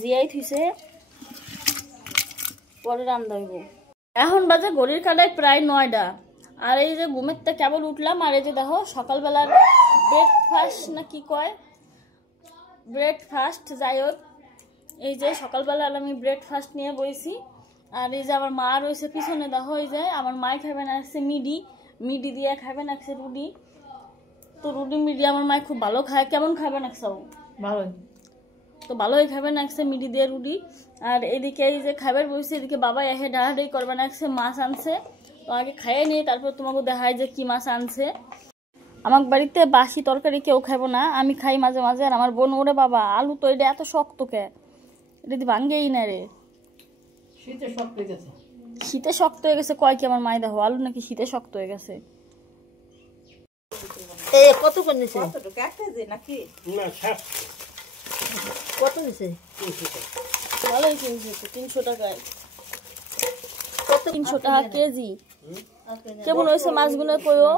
জিয়াই থুইছে পরে রান্না হইব। এখন বাজে ঘড়ির কাটায় প্রায় 9টা। আর এই যে ঘুমের থেকে কেবল উঠলাম। আর এই যে দেখো সকালবেলার ব্রেকফাস্ট না কি কয়, ব্রেকফাস্ট, যাই হোক এই যে সকালবেলা আমি ব্রেকফাস্ট নিয়ে বইছি। আর এই যে আমার মা রয়েছে পিছনে, দেখো এই যে আমার মায় খাবেন আসছে মিডি দিয়ে খাবেন আসছে রুটি। তো রুটি মিডি আমার মায় খুব ভালো খায়। কেমন খাবেন একসাও? ভালোই। তো ভালোই খাবেন আসছে মিডি দিয়ে রুটি। আর এদিকে এই যে খাবার বসে, এদিকে বাবা এসে ডাহাডাই করবেন আসছে, মাছ আনছে। তো আগে খাইয়ে নিই, তারপর তোমাকে দেখায় যে কি মাছ আনছে। আমার বাড়িতে বাসি তরকারি কেউ খাবো না, আমি খাই মাঝে মাঝে। আর আমার বোন, ওরে বাবা আলু তো এটা এত শক্ত কে, এটা দি ভাঙ্গেই না রে। শীতে শক্ত হয়ে গেছে। শীতে শক্ত হয়ে গেছে কয় কি আমার মাই, দেখো আলু নাকি শীতে শক্ত হয়ে গেছে। কত করে নিছে? নাকি কত নিছে? ভালোই কিনছে তো, 300 টাকায়। কত? 300 টাকা কেজি। কেমন হয়েছে মাছগুলো কইও?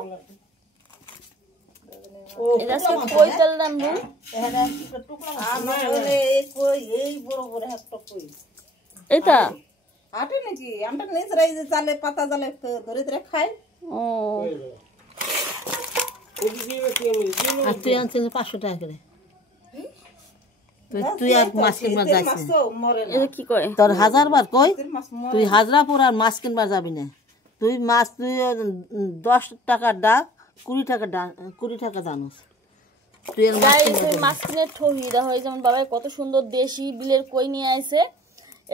এটা আজকে কই তেল রান্ধবো। এটা আটে নাকি আমরা নিজেরাই যে জালে পাতা জালে ধরে ধরে খাই। ও আর তুই আনছিস 500 টাকা করে। তুই আর মাছ কিনবার যাইছিস? এটা কি কয়? তোর 1000 বার কই তুই হাজরাপুর আর মাছ কিনবার যাবি না। তুই মাছ তুই 10 টাকার ডাক 20 টাকা জানোস। তুই আর মাছ কিনে ঠহি দেওয়া হয়। যেমন বাবা কত সুন্দর দেশি বিলের কই নিয়ে আসে,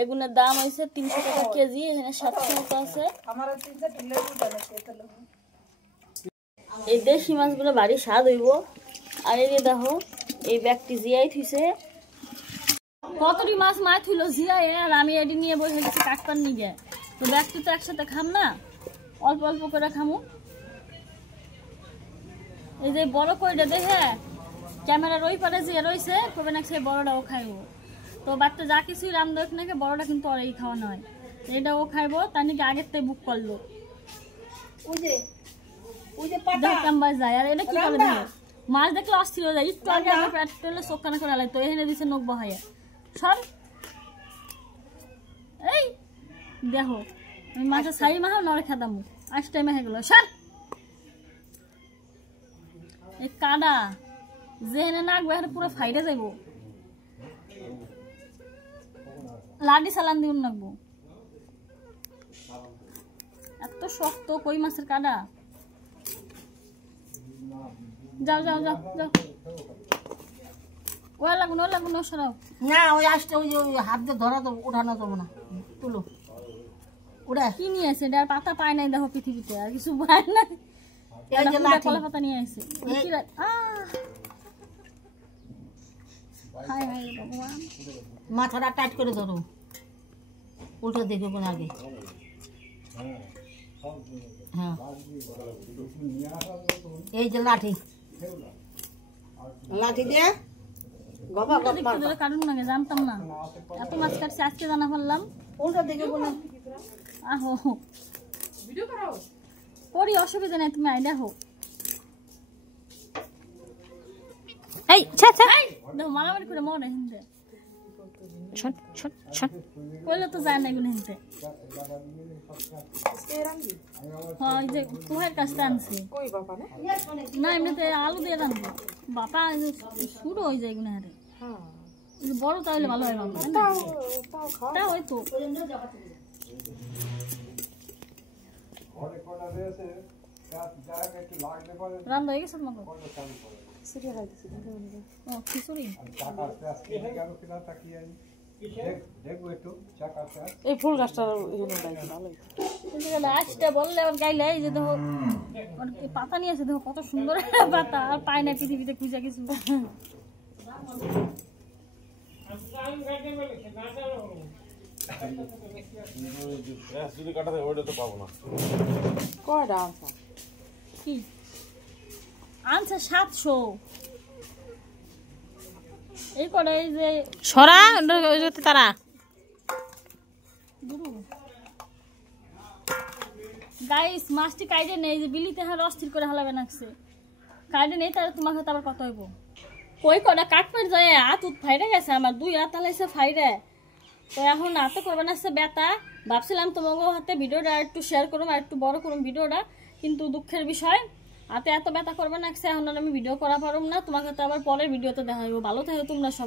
এগুলোর দাম হয়েছে 300 টাকা কেজি। এখানে 700 মতো আছে। এই দেশি মাছগুলো বাড়ি স্বাদ হইব। আর এই যে দেখো এই ব্যাগটি জিয়াই থুইছে, কতটি মাছ মাছ থুইলো জিয়াই। আর আমি এটি নিয়ে বসে গেছি কাটপার নিয়ে। তো ব্যাগটি তো একসাথে খাম না, অল্প অল্প করে খামু। এই যে বড় কইটা দেখে ক্যামেরার ওই পারে যে রয়েছে কবে না সে বড়টাও খাইব। তো বাচ্চা যা কিছুই রান্ধো নাকি বড়টা কিন্তু ওরাই খাওয়া নয়, এটা ও খাইবো। তার নাকি আগের থেকে বুক করলো। যায় আর এটা কি করে দেখো মাছ দেখলে অস্থির হয়ে যায়। একটু আগে আমার পেট টেলে চোখ কানা করে আলাই, তো এখানে দিচ্ছে নখ বহাইয়া। সর এই দেখো আমি মাছের 4 মাহ নড়ে খেতাম, 8 টাইমে হয়ে গেল। সর এই কাদা যেখানে নাকবো এখানে পুরো ফাইটে যাইব। লাডি চালান দিউন নাকবো, এত শক্ত কই মাছের কাদা। যাও যাও যাও যাও, ওয়া লাগুন সরাও না। ওই আসতে ওই হাত দিয়ে ধরা তো উঠানো যাবে না। তুলো ওটা কি নিয়ে আসে? এটা আর পাতা পায় নাই দেখো পৃথিবীতে, আর কিছু পায় না। কলা পাতা নিয়ে আসে। মাথাটা টাইট করে ধরো, উল্টো দেখো কোন আগে। হ্যাঁ এই যে লাঠি দিয়ে কাটুন না, জানতাম না এত মাছ কাটছে, আজকে জানা পারলাম। উল্টো দেখে বলে আহো করি, অসুবিধা নেই, তুমি আইডা হোক। এই ছা ছা দেখো মারামারি করে মরে হিন্দে কইলে তো যায় না এগুলো হিন্দে। হ্যাঁ যে কুহের কাছটা আনছি না, এমনিতে আলু দিয়ে রাখবো। বাপা শুরু হয়ে যায় এগুলো হারে বড়, তাহলে ভালো হয়। তা হয়তো রান্না হয়ে গেছে তোমাকে? খিচুড়ি এই ফুল গাছটা বললে গাইলে এই যে দেখো পাতা নিয়ে আছে, দেখো কত সুন্দর পাতা। আর পায় না পৃথিবীতে খুঁজে কিছু। কি আনছে 700 এই করে এই যে সরা তারা গাইস মাছটি কাইডে নেই, যে বিলিতে হার অস্থির করে হালাবে নাকছে। কাইডে নেই তাহলে তোমার হাতে আবার কত হইব? কই কটা কাটপার যায় হাত উত ফাইরে গেছে আমার, 2 হাত আলাইছে ফাইরে। তো এখন হাতে করবে না ব্যথা। ভাবছিলাম তোমাকে হাতে ভিডিওটা একটু শেয়ার করুম আর একটু বড় করুম ভিডিওটা, কিন্তু দুঃখের বিষয় হাতে এত ব্যথা করবে না, এখন আমি ভিডিও করা পারুম না। তোমাকে তো আবার পরের ভিডিওতে দেখা হইব। ভালো থাকো তোমরা সবাই।